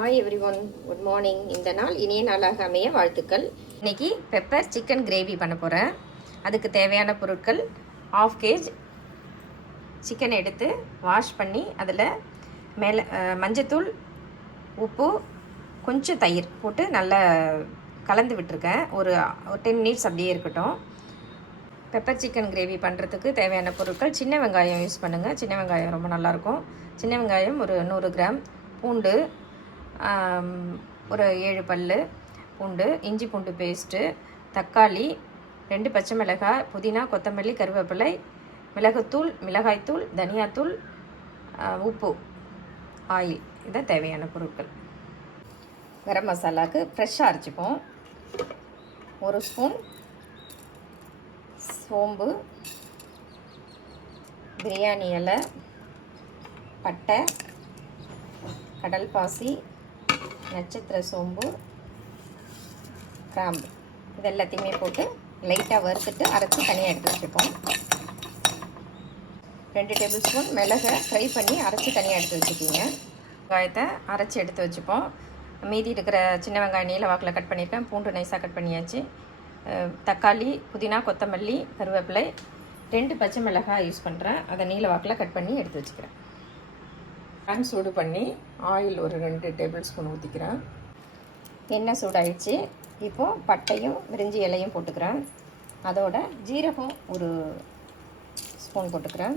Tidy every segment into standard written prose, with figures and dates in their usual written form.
Hi every one, good morning. இந்த நாள் இனிய நாளாக அமைய வாழ்த்துக்கள். இன்றைக்கி பெப்பர் சிக்கன் கிரேவி பண்ண போகிறேன். அதுக்கு தேவையான பொருட்கள்: 1/2 kg சிக்கன் எடுத்து வாஷ் பண்ணி அதில் மேலே மஞ்சத்தூள், உப்பு, கொஞ்சம் தயிர் போட்டு நல்லா கலந்து விட்டுருக்கேன். ஒரு 10 minutes அப்படியே இருக்கட்டும். பெப்பர் சிக்கன் கிரேவி பண்ணுறதுக்கு தேவையான பொருட்கள்: சின்ன வெங்காயம் யூஸ் பண்ணுங்கள், சின்ன வெங்காயம் ரொம்ப நல்லாயிருக்கும். சின்ன வெங்காயம் ஒரு 100 கிராம், பூண்டு ஒரு 7 பல் பூண்டு, இஞ்சி பூண்டு பேஸ்ட்டு, தக்காளி, 2 பச்சை மிளகாய், புதினா, கொத்தமல்லி, கருவேப்பிலை, மிளகுத்தூள், மிளகாய்த்தூள், தனியாத்தூள், உப்பு, ஆயில். இதான் தேவையான பொருட்கள். கரம் மசாலாவுக்கு ஃப்ரெஷ்ஷாக அரைச்சிப்போம். 1 ஸ்பூன் சோம்பு, பிரியாணி இலை, பட்டை, கடல் பாசி, நட்சத்திர சோம்பு, கிராம்பு, இது எல்லாத்தையுமே போட்டு லைட்டாக வறுத்துட்டு அரைச்சி தனியாக எடுத்து வச்சுப்போம். 2 டேபிள் ஸ்பூன் மிளகை ஃப்ரை பண்ணி அரைச்சி தனியாக எடுத்து வச்சுக்கிங்க. வெங்காயத்தை அரைச்சி எடுத்து வச்சுப்போம். மீதி இருக்கிற சின்ன வெங்காயம் நீல வாக்கில் கட் பண்ணியிருக்கேன். பூண்டு நைஸாக கட் பண்ணியாச்சு. தக்காளி, புதினா, கொத்தமல்லி, கருவேப்பிலை, 2 பச்சை மிளகாய் யூஸ் பண்ணுறேன். அதை நீல வாக்கில் கட் பண்ணி எடுத்து வச்சுக்கிறேன். பேன் சூடு பண்ணி ஆயில் ஒரு 2 டேபிள் ஸ்பூன் ஊற்றிக்கிறேன். எண்ணெய் சூடாயிடுச்சு. இப்போது பட்டையும் விரிஞ்சி இலையும் போட்டுக்கிறேன். அதோட ஜீரகம் ஒரு ஸ்பூன் போட்டுக்கிறேன்.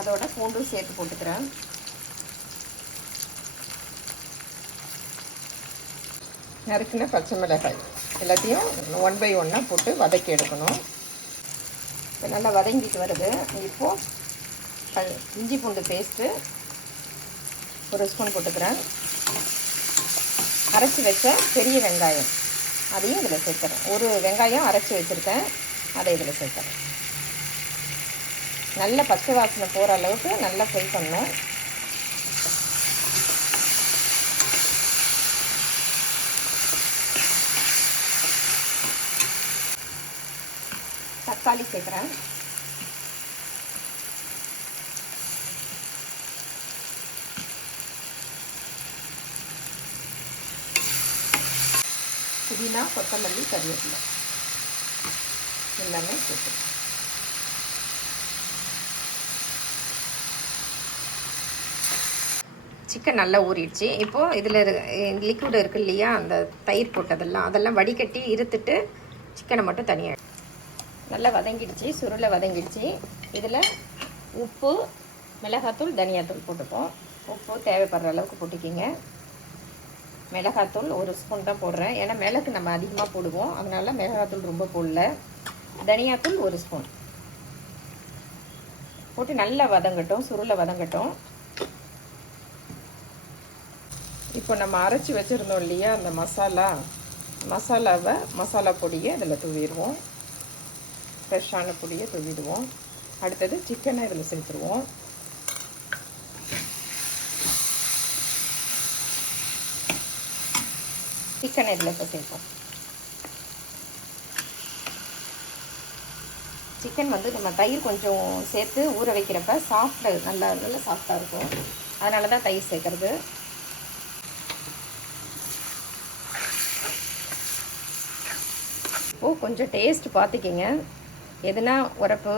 அதோட பூண்டும் சேர்த்து போட்டுக்கிறேன். நறுக்கின பச்சை மிளகாய் எல்லாத்தையும் 1 by 1 போட்டு வதக்கி எடுக்கணும். இப்போ நல்லா வதங்கிட்டு வருது. இப்போது இஞ்சி பூண்டு பேஸ்ட்டு ஒரு ஸ்பூன் போட்டுக்கிறேன். அரைச்சி வச்ச பெரிய வெங்காயம் அதையும் இதில் சேர்த்துறேன். ஒரு வெங்காயம் அரைச்சி வச்சுருக்கேன், அதை இதில் சேர்த்துறேன். நல்ல பச்சை வாசனை போகிற அளவுக்கு நல்லா ஃப்ரை பண்ணேன். தக்காளி சேர்க்குறேன். புதினா, கொத்தமல்லி, கருவேப்பிலை எல்லாமே சேர்த்துறேன். சிக்கன் நல்லா ஊறிடுச்சு. இப்போது இதில் லிக்விட் இருக்குது இல்லையா, அந்த தயிர் அதெல்லாம் வடிகட்டி இருத்துட்டு சிக்கனை மட்டும் தனியாக நல்லா வதங்கிடுச்சு. சுருளை வதங்கிடுச்சு. இதில் உப்பு, மிளகாத்தூள், தனியாத்தூள் போட்டுப்போம். உப்பு தேவைப்படுற அளவுக்கு போட்டுக்கிங்க. மிளகாத்தூள் ஒரு ஸ்பூன் தான் போடுறேன், ஏன்னா மிளகு நம்ம அதிகமாக போடுவோம், அதனால் மிளகாத்தூள் ரொம்ப போடல. தனியாத்தூள் 1 ஸ்பூன் போட்டு நல்லா வதங்கட்டும், சுருளை வதங்கட்டும். இப்போ நம்ம அரைச்சி வச்சுருந்தோம் இல்லையா அந்த மசாலா பொடியை இதில் தூவிடுவோம். ஃப்ரெஷ்ஷான பொடியை தூவிடுவோம். அடுத்தது சிக்கனை இதில் சேர்த்துருவோம். சிக்கனை இதில் இப்போ சேர்ப்போம். சிக்கன் நம்ம தயிர் கொஞ்சம் சேர்த்து ஊற வைக்கிறப்ப நல்லா சாஃப்டாக இருக்கும். அதனால தான் தயிர் சேர்க்குறது. இப்போது கொஞ்சம் டேஸ்ட் பார்த்துக்கிங்க. எதுனா உரப்பு,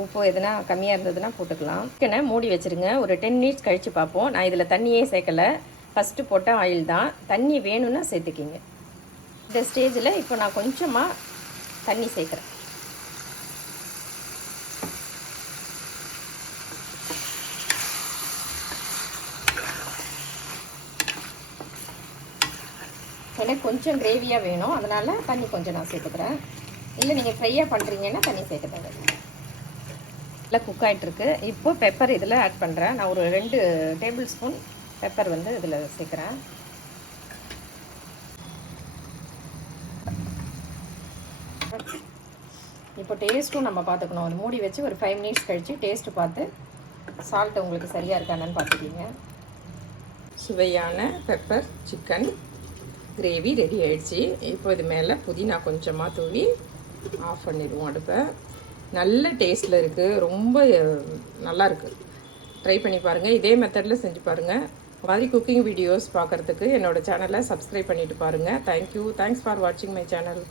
உப்பு எதுனா கம்மியாக இருந்ததுன்னா போட்டுக்கலாம். சிக்கனை மூடி வச்சுருங்க. ஒரு 10 minutes கழித்து பார்ப்போம். நான் இதில் தண்ணியே சேர்க்கலை, ஃபஸ்ட்டு போட்ட ஆயில் தான். தண்ணி வேணும்னா சேர்த்துக்கிங்க. இந்த ஸ்டேஜில் இப்போ நான் கொஞ்சமாக தண்ணி சேர்க்குறேன். எனக்கு கொஞ்சம் கிரேவியாக வேணும், அதனால் தண்ணி கொஞ்சம் நான் சேர்த்துக்கிறேன். இல்லை நீங்கள் ஃப்ரையாக பண்ணுறீங்கன்னா தண்ணி சேர்க்க தேவை. நல்லா குக் ஆகிட்டுருக்கு. இப்போது பெப்பர் இதில் ஆட் பண்ணுறேன். நான் ஒரு 2 டேபிள் ஸ்பூன் பெப்பர் இதில் சேர்க்குறேன். இப்போ டேஸ்ட்டும் நம்ம பார்த்துக்கணும். அது மூடி வச்சு ஒரு 5 minutes கழித்து டேஸ்ட்டு பார்த்து சால்ட் உங்களுக்கு சரியாக இருக்கானு பார்த்துக்கிங்க. சுவையான பெப்பர் சிக்கன் கிரேவி ரெடி ஆயிடுச்சு. இப்போ இது மேலே புதினா கொஞ்சமாக தூவி ஆஃப் பண்ணிடுவோம் அடுப்பை. நல்ல டேஸ்ட்டில் இருக்குது, ரொம்ப நல்லா இருக்குது. ட்ரை பண்ணி பாருங்கள், இதே மெத்தடில் செஞ்சு பாருங்கள். மாதிரி குக்கிங் வீடியோஸ் பார்க்குறதுக்கு என்னோடய சேனலை சப்ஸ்கிரைப் பண்ணிவிட்டு பாருங்கள். தேங்க்யூ, தேங்க்ஸ் ஃபார் வாட்சிங் மை சேனல்.